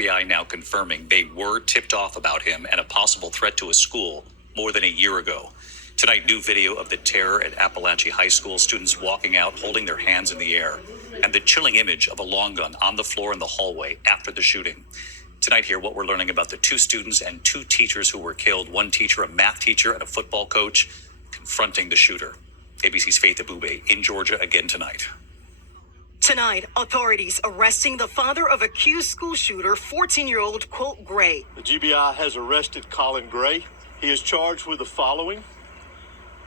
FBI now confirming they were tipped off about him and a possible threat to a school more than a year ago. Tonight, new video of the terror at Apalachee High School, students walking out holding their hands in the air, and the chilling image of a long gun on the floor in the hallway after the shooting. Tonight here, what we're learning about the 2 students and 2 teachers who were killed, one teacher, a math teacher, and a football coach, confronting the shooter. ABC's phooywg in Georgia again tonight. Tonight, authorities arresting the father of accused school shooter, 14-year-old Colt Gray. The GBI has arrested Colin Gray. He is charged with the following: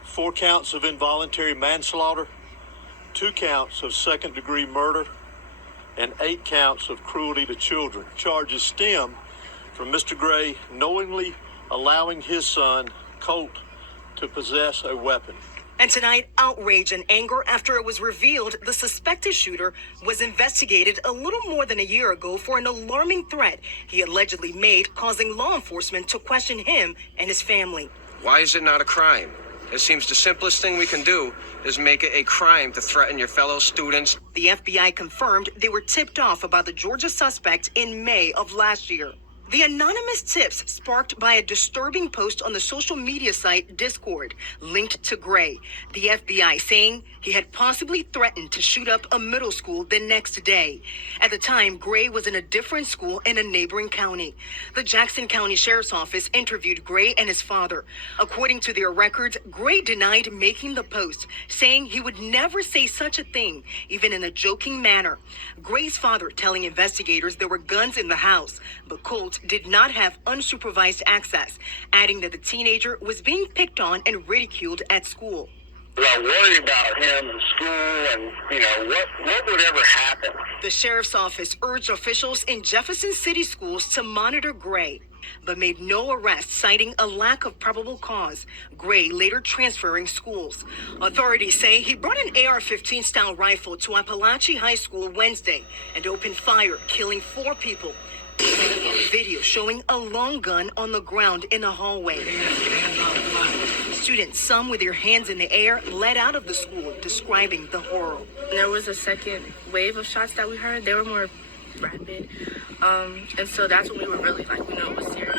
4 counts of involuntary manslaughter, 2 counts of second-degree murder, and 8 counts of cruelty to children. Charges stem from Mr. Gray knowingly allowing his son, Colt, to possess a weapon. And tonight, outrage and anger after it was revealed the suspected shooter was investigated a little more than a year ago for an alarming threat he allegedly made, causing law enforcement to question him and his family. Why is it not a crime? It seems the simplest thing we can do is make it a crime to threaten your fellow students. The FBI confirmed they were tipped off about the Georgia suspect in May of last year. The anonymous tips sparked by a disturbing post on the social media site Discord linked to Gray, the FBI saying he had possibly threatened to shoot up a middle school the next day. At the time, Gray was in a different school in a neighboring county. The Jackson County Sheriff's Office interviewed Gray and his father. According to their records, Gray denied making the post, saying he would never say such a thing, even in a joking manner. Gray's father telling investigators there were guns in the house, but Colt did not have unsupervised access, adding that the teenager was being picked on and ridiculed at school. I worry about him in school and, what would ever happen. The sheriff's office urged officials in Jefferson City schools to monitor Gray, but made no arrests, citing a lack of probable cause. Gray later transferring schools. Authorities say he brought an AR-15 style rifle to Apalachee High School Wednesday and opened fire, killing 4 people. Video showing a long gun on the ground in the hallway. Students, some with their hands in the air, led out of the school, describing the horror. There was a second wave of shots that we heard. They were more rapid. And so that's when we were really we know it was serious.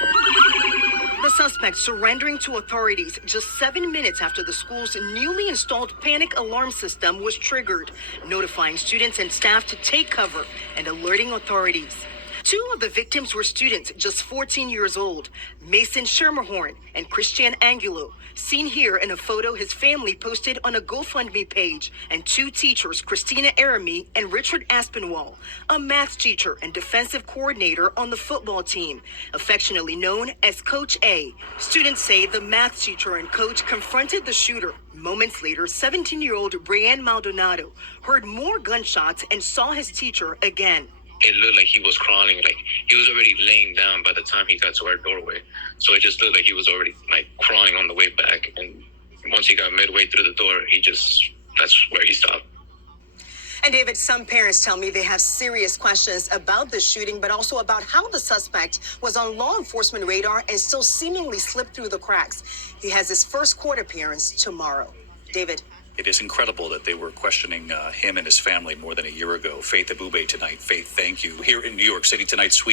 The suspect surrendering to authorities just 7 minutes after the school's newly installed panic alarm system was triggered, notifying students and staff to take cover and alerting authorities. 2 of the victims were students just 14 years old, Mason Schermerhorn and Christian Angulo, seen here in a photo his family posted on a GoFundMe page, and 2 teachers, Christina Arami and Richard Aspinwall, a math teacher and defensive coordinator on the football team, affectionately known as Coach A. Students say the math teacher and coach confronted the shooter. Moments later, 17-year-old Brian Maldonado heard more gunshots and saw his teacher again. It looked like he was crawling, like he was already laying down by the time he got to our doorway. So it just looked like he was already crawling on the way back. And once he got midway through the door, that's where he stopped. And David, some parents tell me they have serious questions about the shooting, but also about how the suspect was on law enforcement radar and still seemingly slipped through the cracks. He has his first court appearance tomorrow. David. It is incredible that they were questioning him and his family more than a year ago. Phooywg tonight. Faith, thank you. Here in New York City tonight,